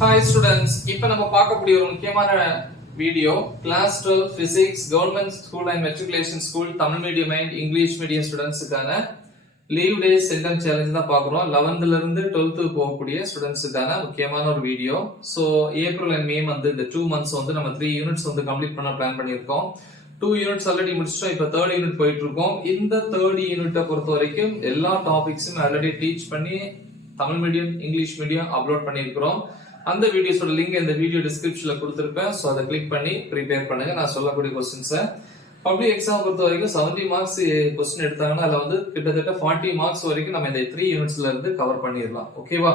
Hi students, இப்போ நம்ம பார்க்கக்கூடிய ஒரு முக்கியமான video class 12 physics government school and matriculation school Tamil medium and English medium ஸ்டூடெண்ட்ஸ்க்கான லீவ் டே சென்டென்ஸ் சேலஞ்ச் தான் பார்க்குறோம். 11th ல இருந்து 12th போகக்கூடிய ஸ்டூடெண்ட்ஸ்க்கான முக்கியமான ஒரு வீடியோ. ஸோ ஏப்ரல் அண்ட் மே வந்து இந்த 2 months வந்து நம்ம 3 யூனிட்ஸ் வந்து கம்ப்ளீட் பண்ண பிளான் பண்ணியிருக்கோம். 2 யூனிட்ஸ் ஆல்ரெடி முடிச்சிட்டோம். இப்போ 3rd யூனிட் போயிட்டு இருக்கோம். இந்த 3rd யூனிட்டை பொறுத்த வரைக்கும் எல்லா டாபிக்ஸும் ஆல்ரெடி டீச் பண்ணி Tamil medium English medium upload பண்ணியிருக்கிறோம். அந்த வீடியோஸோட லிங்க் இந்த வீடியோ டிஸ்கிரிப்ஷன்ல கொடுத்திருப்பேன். சோ அதை கிளிக் பண்ணி ப்ரிப்பேர் பண்ணுங்க. நான் சொல்லக்கூடிய क्वेश्चंस பப்ளிக் எக்ஸாம் பொறுத்த வரைக்கும் 70 மார்க்ஸ் क्वेश्चन எடுத்தாங்கன்னா அதுல வந்து கிட்டத்தட்ட 40 மார்க்ஸ் வரைக்கும் நம்ம இந்த 3 யூனிட்ஸ்ல இருந்து கவர் பண்ணிடலாம். ஓகேவா?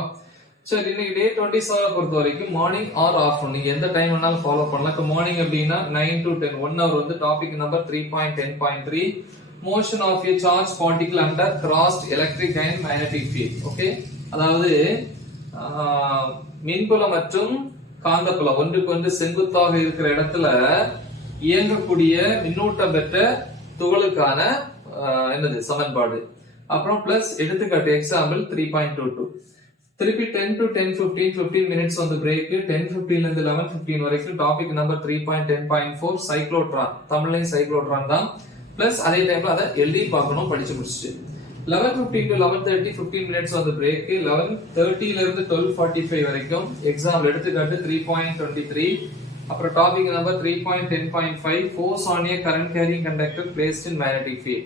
சரி, இன்னைக்கு டே 27 பொறுத்த வரைக்கும் மார்னிங் ஆர் ஆஃப்டர்நூன் நீங்க எந்த டைம் வேணாலும் ஃபாலோ பண்ணலாம். இப்போ மார்னிங் அப்படின்னா 9 to 10 1 hour வந்து topic number 3.10.3 motion of a charged particle under crossed electric and magnetic field. Okay, அதாவது மின்புலம் மற்றும் காந்தப்புலம் ஒன்றுக்கு ஒன்று செங்குத்தாக இருக்கிற இடத்துல இயங்கக்கூடிய மின்னூட்டம் பெற்ற துகளுக்கான என்னது சமன்பாடு. அப்புறம் பிளஸ் எடுத்துக்காட்டு எக்ஸாம்பிள் 3.22. திருப்பி 10 to 10:15 minutes வந்து பிரேக். 10:15 ல இருந்து 11:15 வரைக்கும் டாபிக் நம்பர் 3.10.4 சைக்ளோட்ரான். தமிழ்லையும் சைக்ளோட்ரான் தான். பிளஸ் அதே டைம்ல அதை எழுதி பார்க்கணும் படிச்சு முடிச்சுட்டு. 11:15 to 11:30 15 minutes வந்து பிரேக். 11:30 ல இருந்து 12:45 வரைக்கும் எக்ஸாம்பிள் எடுத்துக்காட்டு 3.23. அப்புறம் topic number 3.10.5 force on a current carrying conductor placed in magnetic field.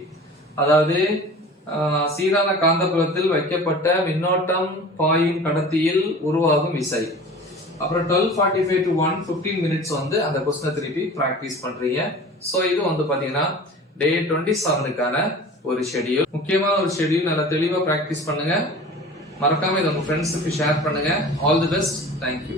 அதாவது சீரான காந்தப்புலத்தில் வைக்கப்பட்ட மின்னோட்டம் பாயும் கடத்தியில் உருவாகும் விசை. அப்புறம் 12:45 to 1 15 minutes வந்து அந்த क्वेश्चனை திருப்பி பிராக்டீஸ் பண்றீங்க. சோ இது வந்து பாத்தீங்கன்னா டே 27க்கான ஒரு ஷெட்யூல். முக்கியமான ஒரு ஷெட்யூல். நல்லா தெளிவா பிராக்டீஸ் பண்ணுங்க. மறக்காம இதை உங்க ஃப்ரெண்ட்ஸுக்கு ஷேர் பண்ணுங்க. All the best. தேங்க்யூ.